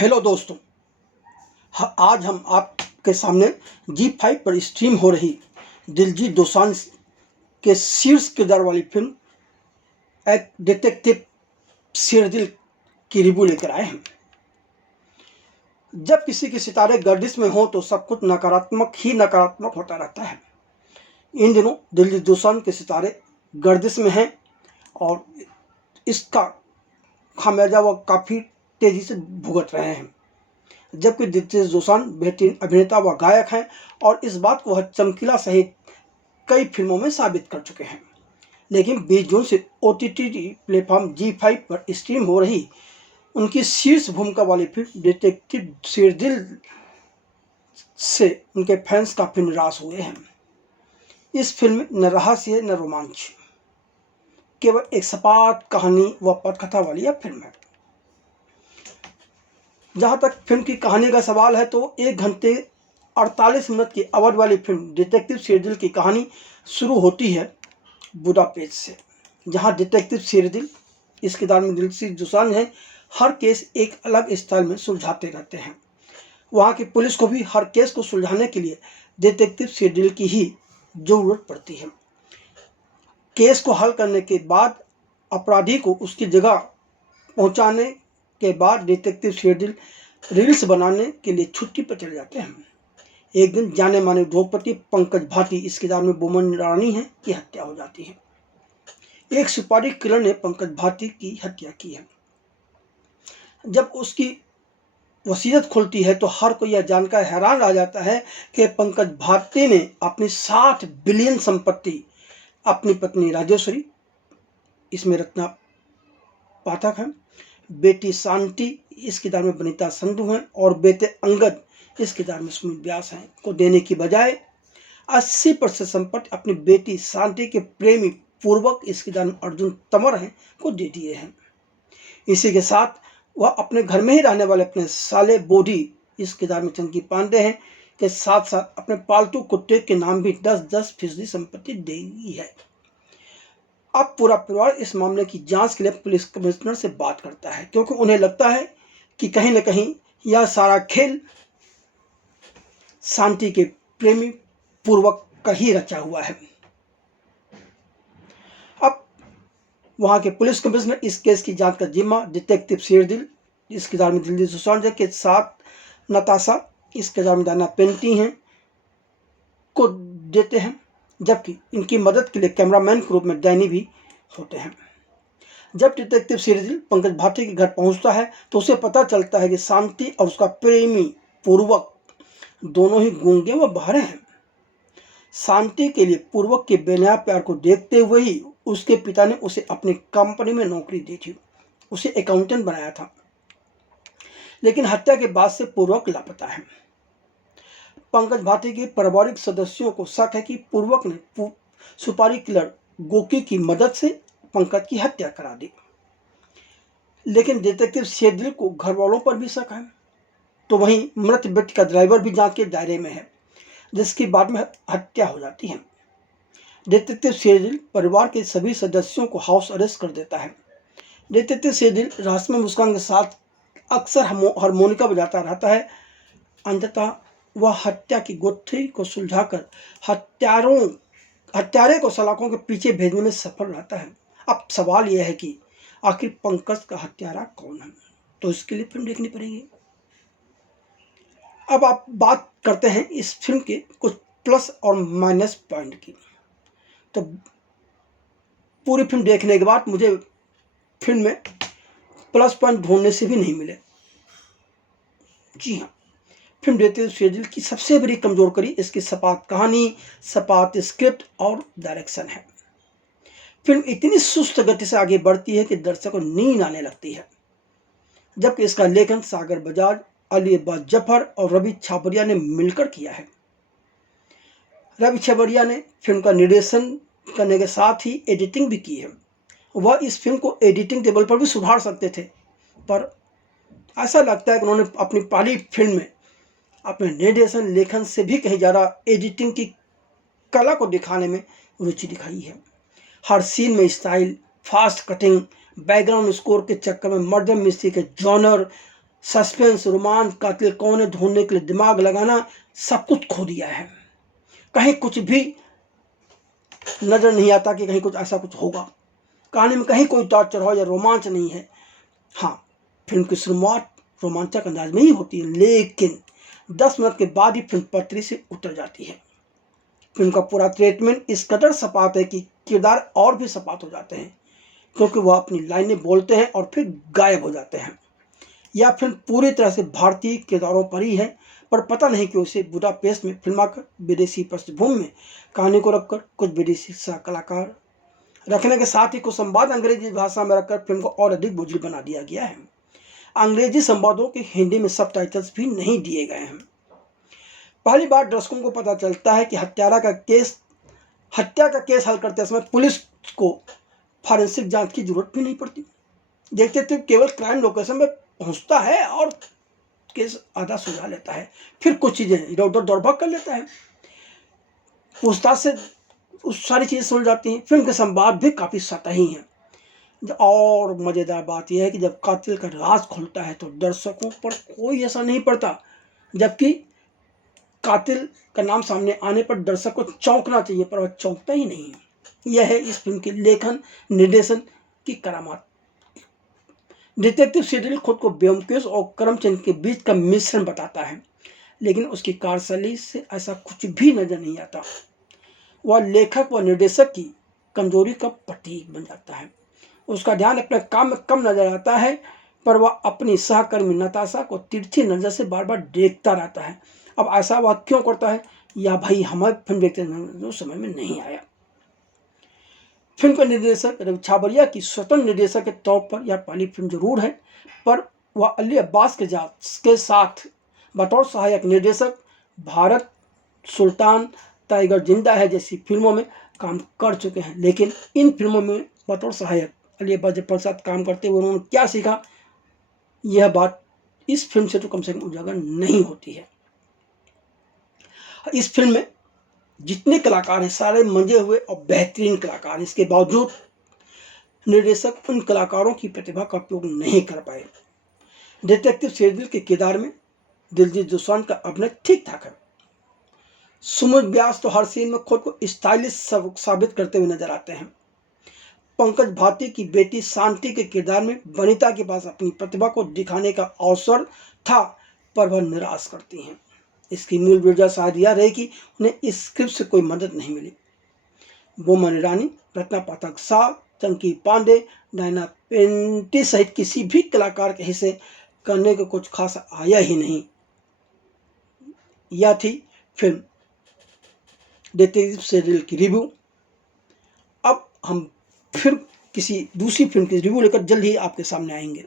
Hello दोस्तों। आज हम आपके सामने G5 पर स्ट्रीम हो रही दिलजीत दोसांझ के शीर्ष किरदार वाली फिल्म एक डिटेक्टिव शेरदिल की रिव्यू लेकर आए हैं। जब किसी के सितारे गर्दिश में हो तो सब कुछ नकारात्मक ही नकारात्मक होता रहता है। इन दिनों दिलजीत दोसांझ के सितारे गर्दिश में हैं और इसका खामियाजा वह काफ़ी तेज़ी से भुगत रहे हैं। जबकि दिलजीत दोसांझ बेहतरीन अभिनेता व गायक हैं और इस बात को वह चमकीला सहित कई फिल्मों में साबित कर चुके हैं। लेकिन 20 जून से OTT प्लेटफॉर्म G5 पर स्ट्रीम हो रही उनकी शीर्ष भूमिका वाली फिल्म डिटेक्टिव शेरदिल से उनके फैंस काफ़ी निराश हुए हैं। इस फिल्म में न रहस्य है न रोमांच, केवल एक सपाट कहानी व पटकथा वाली यह फिल्म है। जहाँ तक फिल्म की कहानी का सवाल है तो 1 घंटे 48 मिनट की अवधि वाली फिल्म डिटेक्टिव शेरदिल की कहानी शुरू होती है बुडापेस्ट से, जहाँ डिटेक्टिव शेरदिल इस किरदार में दिलजीत दोसांझ हैं हर केस एक अलग स्टाइल में सुलझाते रहते हैं। वहाँ की पुलिस को भी हर केस को सुलझाने के लिए डिटेक्टिव शेरदिल की ही ज़रूरत पड़ती है। केस को हल करने के बाद अपराधी को उसकी जगह पहुँचाने के बाद डिटेक्टिव शेरदिल रील्स बनाने के लिए छुट्टी पर चले जाते हैं। एक दिन जाने माने उद्योगपति पंकज भाटी इस किरदार में बोमन रानी है की हत्या हो जाती है। एक सुपारी किलर ने पंकज भाटी की हत्या की है। जब उसकी वसीयत खुलती है तो हर कोई यह जानकर हैरान रह जाता है कि पंकज भाटी ने अपनी 60 बिलियन संपत्ति अपनी पत्नी राजेश्वरी, इसमें रत्ना पाठक हैं, बेटी शांति इस किरदार में बनीता संधू हैं और बेटे अंगद इस किरदार में सुमित व्यास हैं को देने की बजाय 80% संपत्ति अपनी बेटी शांति के प्रेमी पूर्वक इस किरदार में अर्जुन तंवर हैं को दे दिए हैं। इसी के साथ वह अपने घर में ही रहने वाले अपने साले बोधी इस किरदार में चंकी पांडे हैं के साथ साथ अपने पालतू कुत्ते के नाम भी 10% संपत्ति देगी है। अब पूरा परिवार इस मामले की जांच के लिए पुलिस कमिश्नर से बात करता है, क्योंकि उन्हें लगता है कि कहीं न कहीं यह सारा खेल शांति के प्रेमी पूर्वक का ही रचा हुआ है। अब वहां के पुलिस कमिश्नर इस केस की जांच का जिम्मा डिटेक्टिव शेरदिल इस किरदार में दिलजीत दोसांझ के साथ नताशा इस किरदार में दाना पेंटी हैं को देते हैं, जबकि इनकी मदद के लिए कैमरामैन के रूप में डैनी भी होते हैं। जब डिटेक्टिव शेरदिल पंकज भाटी के घर पहुंचता है तो उसे पता चलता है कि शांति और उसका प्रेमी पूर्वक दोनों ही गूंगे व बहरे हैं। शांति के लिए पूर्वक के बेनया प्यार को देखते हुए ही उसके पिता ने उसे अपनी कंपनी में नौकरी दी थी, उसे अकाउंटेंट बनाया था, लेकिन हत्या के बाद से पूर्वक लापता है। पंकज भाटी के पारिवारिक सदस्यों को शक है कि पूर्वक ने सुपारी किलर गोकी की मदद से पंकज की हत्या करा दी, लेकिन डिटेक्टिव शेरदिल को घर वालों पर भी शक है। तो वहीं मृत व्यक्ति का ड्राइवर भी जांच के दायरे में है, जिसकी बाद में हत्या हो जाती है। डिटेक्टिव शेरदिल परिवार के सभी सदस्यों को हाउस अरेस्ट कर देता है। डिटेक्टिव शेरदिल रहस्यमय मुस्कान के साथ अक्सर हारमोनिका बजाता रहता है। अंततः वह हत्या की गुत्थी को सुलझाकर हत्यारे को सलाखों के पीछे भेजने में सफल रहता है। अब सवाल यह है कि आखिर पंकज का हत्यारा कौन है, तो इसके लिए फिल्म देखनी पड़ेगी। अब आप बात करते हैं इस फिल्म के कुछ प्लस और माइनस पॉइंट की। तो पूरी फिल्म देखने के बाद मुझे फिल्म में प्लस पॉइंट ढूंढने से भी नहीं मिले। जी हाँ, फिल्म डिटेक्टिव शेरदिल की सबसे बड़ी कमजोर कड़ी इसकी सपाट कहानी, सपाट स्क्रिप्ट और डायरेक्शन है। फिल्म इतनी सुस्त गति से आगे बढ़ती है कि दर्शक को नींद आने लगती है, जबकि इसका लेखन सागर बजाज, अली अब्बास जफर और रवि छाबड़िया ने मिलकर किया है। रवि छाबड़िया ने फिल्म का निर्देशन करने के साथ ही एडिटिंग भी की है। वह इस फिल्म को एडिटिंग टेबल पर भी सुधार सकते थे, पर ऐसा लगता है कि उन्होंने अपनी पहली फिल्म में अपने निर्देशन लेखन से भी कहीं ज़्यादा एडिटिंग की कला को दिखाने में रुचि दिखाई है। हर सीन में style, fast cutting, background score के चक्कर में मर्डर मिस्ट्री के जॉनर सस्पेंस, रोमांच, कातिल कौन है ढूंढने के लिए दिमाग लगाना, सब कुछ खो दिया है। कहीं कुछ भी नजर नहीं आता कि कहीं कुछ ऐसा कुछ होगा। कहानी में कहीं कोई उतार चढ़ाव या रोमांच नहीं है। हाँ, फिल्म की शुरुआत रोमांचक अंदाज में ही होती है, लेकिन 10 मिनट के बाद ही फिल्म पटरी से उतर जाती है। फिल्म का पूरा ट्रीटमेंट इस कदर सपाट है कि किरदार और भी सपाट हो जाते हैं, क्योंकि वह अपनी लाइनें बोलते हैं और फिर गायब हो जाते हैं। यह फिल्म पूरी तरह से भारतीय किरदारों पर ही है, पर पता नहीं क्यों इसे बुडापेस्ट में फिल्माकर विदेशी पृष्ठभूमि में कहानी को रखकर कुछ विदेशी सह कलाकार रखने के साथ ही कुछ संवाद अंग्रेजी भाषा में रखकर फिल्म को और अधिक बोझिल बना दिया गया है। अंग्रेजी संवादों के हिंदी में सबटाइटल्स भी नहीं दिए गए हैं। पहली बार दर्शकों को पता चलता है कि हत्या का केस हल करते समय पुलिस को फॉरेंसिक जांच की जरूरत भी नहीं पड़ती। देखते थे केवल क्राइम लोकेशन में पहुंचता है और केस आधा सुलझा लेता है, फिर कुछ चीजें इधर उधर दौड़भाग कर लेता है, पूछताछ से उस सारी चीजें सुलझ जाती हैं। फिल्म के संवाद भी काफी सतही हैं। और मजेदार बात यह है कि जब कातिल का राज खुलता है तो दर्शकों पर कोई असर नहीं पड़ता, जबकि कातिल का नाम सामने आने पर दर्शक को चौंकना चाहिए, पर वह चौंकता ही नहीं है। यह है इस फिल्म के लेखन निर्देशन की करामात। डिटेक्टिव सीरियल खुद को ब्योमकेश और करमचंद के बीच का मिश्रण बताता है, लेकिन उसकी कार्यशैली से ऐसा कुछ भी नजर नहीं आता। वह लेखक व निर्देशक की कमजोरी का प्रतीक बन जाता है। उसका ध्यान अपने काम में कम नजर आता है, पर वह अपनी सहकर्मी नताशा को तिरछी नजर से बार बार देखता रहता है। अब ऐसा वह क्यों करता है, या भाई हमारे फिल्म देखते जो समझ में नहीं आया। फिल्म का निर्देशक रवि छाबरिया की स्वतंत्र निर्देशक के तौर पर यह पहली फिल्म जरूर है, पर वह अली अब्बास के साथ बतौर सहायक निर्देशक भारत, सुल्तान, टाइगर जिंदा है जैसी फिल्मों में काम कर चुके हैं। लेकिन इन फिल्मों में बतौर सहायक अली अब्बास के साथ काम करते हुए उन्होंने क्या सीखा, यह बात इस फिल्म से तो कम से कम उजागर नहीं होती है। इस फिल्म में जितने कलाकार हैं सारे मंजे हुए और बेहतरीन कलाकार हैं। इसके बावजूद निर्देशक उन कलाकारों की प्रतिभा का उपयोग नहीं कर पाए। डिटेक्टिव शेरदिल के किरदार में दिलजीत दोसांझ का अभिनय ठीक ठाक है। सुमित व्यास तो हर सीन में खुद को स्टाइलिश साबित करते हुए नजर आते हैं। पंकज भाटी की बेटी शांति के किरदार में वनिता के पास अपनी प्रतिभा को दिखाने का अवसर था, पर वह निराश करती हैं। इसकी मूल वजह शायद यह रही कि उन्हें इस स्क्रिप्ट से कोई मदद नहीं मिली। बोमन ईरानी, रत्ना पाठक शाह, चंकी पांडे, डायना पेंटी सहित किसी भी कलाकार के हिस्से करने को कुछ खास आया ही नहीं। यह थी फिल्म डिटेक्टिव सीरियल की रिव्यू। अब हम फिर किसी दूसरी फिल्म की रिव्यू लेकर जल्द ही आपके सामने आएंगे।